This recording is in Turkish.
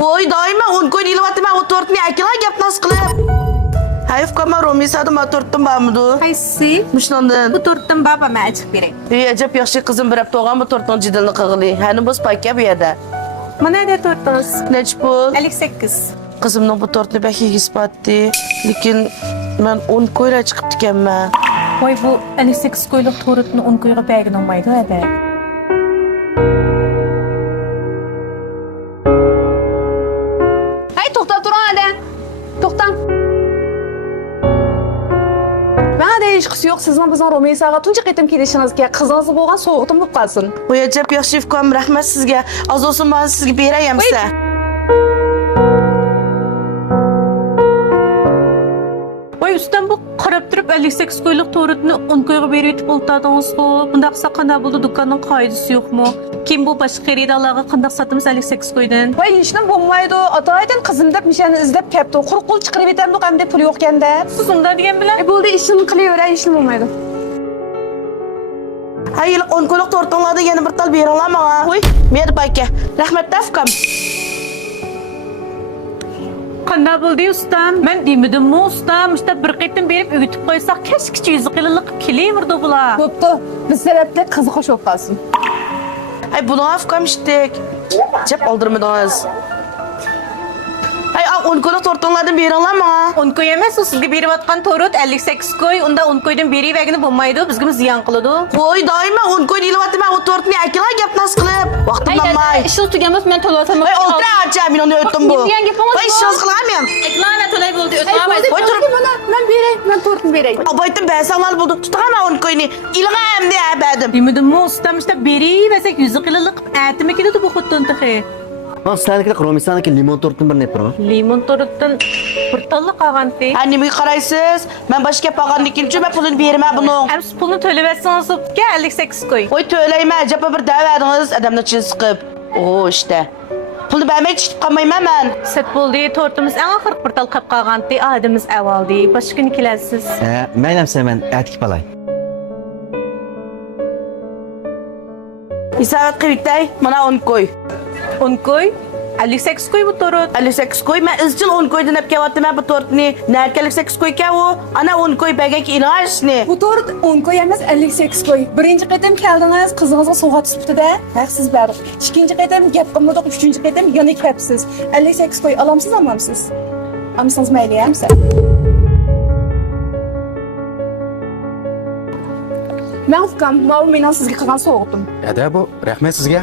Qo'y, doimo 10 kun ilyapman, o tortni akalar gap nas qilib. Hayf kama Romisa'da ma tortdim bamdu. Qaysi? Mishlandan. Bu tortdan baba men chiqib beray. Ajab yaxshi qizim birab tug'an bu tortning jidilni qig'ili. Hani biz payka bu yerda. Mana da tortingiz. Nech pul? 58. Qizimning bu tortni baki isbatdi. Lekin men 10 ko'yla chiqib ekanman. Voy bu 58 ko'yliq tortni 10 ko'yga bagin olmaydi ada. Hay to'xtab turing ada. To'xtang. Mana hechqisi yo'q, sizning bizning Romisaga tunji qaytim kelishingizga qizingiz bo'lgan sovuqdim bo'lib qolsin. Voy ajab yaxshi fikrim, rahmat sizga. Azosim men sizga berayam siz. Voy ustam bu qarab turib 58 ko'yliq tortni 10 ko'yga berib o'ltadingiz-ku. Bunda qilsa qanday bo'ldi, do'konning qoidasi yo'qmi? Kim bu boshqa xaridorlarga qanday satamiz 58 ko'ydan? Voy ishnim bo'lmaydi. Ota-aydan qizim deb nishani izlab kelibdi. Quruq qo'l chiqarib yetamdi, qamda pul yo'q ekanda. Siz unda degan bilan Bo'ldi, ishimni qilaveray, ishim bo'lmaydi. Hayır, 10 kunluk tortunlarda yana bir tal beringlar menga. Voy, ber payka. Rahmat tafkam. qanday bo'ldi ustam? Men demidimmi ustam? İşte bir qaytim berib o'gitib qo'ysak, kechgacha yuzi qilinliq kelaverdi bular. Bo'pti. Biz tarafda qizi xo'sh bo'lib qolsin. Ay bunu afkam iştek. Cep aldırmadınız. Ay 10 kunluk tortunlardan beringlar menga. 10 ko'y emas, sizga berib atgan torut 58 ko'y. Unda 10 ko'ydan beribagini bo'lmaydi, bizga ziyon qiladi. Qo'y, doimo 10 kun ilyapman, o tortni akalar gap nas qilib. Vaqtimdan may. Ishni tugamas, men to'latam. Ay oltra acha, men uni o'tdim bu. Ay shiz qilaman. Eklana to'lay bo'ldi, o'tmaydi. Voy turib. Men beray, men tortni beray. Abaytim bəsanlar buldu. Tutaqama 10 kuyni. İlğam deyə bədim. Demidimmi ustam? İşte beribazak yuzi qilinliq atimi keladi bu xuddan taxi. Ben sizlarnikida Romisaniki limon tortini bir nepir. Limon tortdan bir talla qolgandi. Ha nimaga qaraysiz? Men boshqa pag'annikin uchun men pulini berma buning. Siz pulni to'laversangiz, 58 ko'y. Voy to'layman, japa bir davadingiz odamni chin siqib. O işte. Pulni bermay chiqib qolmayman men. Set bo'ldi, tortimiz eng oxirgi bir tal qolib qolgandi. Adimiz avaldi. Boshqa kuni kelasiz. Maylam sen atkib olay. Hisobat qilibday, mana 10 koy. 10 ko'y, 58 ko'y bu torot. 58 koy, men izchil 10 koydan olib kelyapman bu tortni. Narka 58 koy ekan u. Ana 10 koy bagaki ilashni. Bu tort 10 ko'y emas, 58 ko'y. Birinchi qaytim keldingiz, qizingizga sovg'a tutibdi-da. Haqsiz bariq. Ikkinchi qaytim gap qilmadik, uchinchi qaytim yana kelibsiz. 58 ko'y olamsiz, olmamsiz? Olmasangiz mayli, hamsa. Men ufkam, men sizga qilgan sovuqdim. Ada bu, rahmat sizga.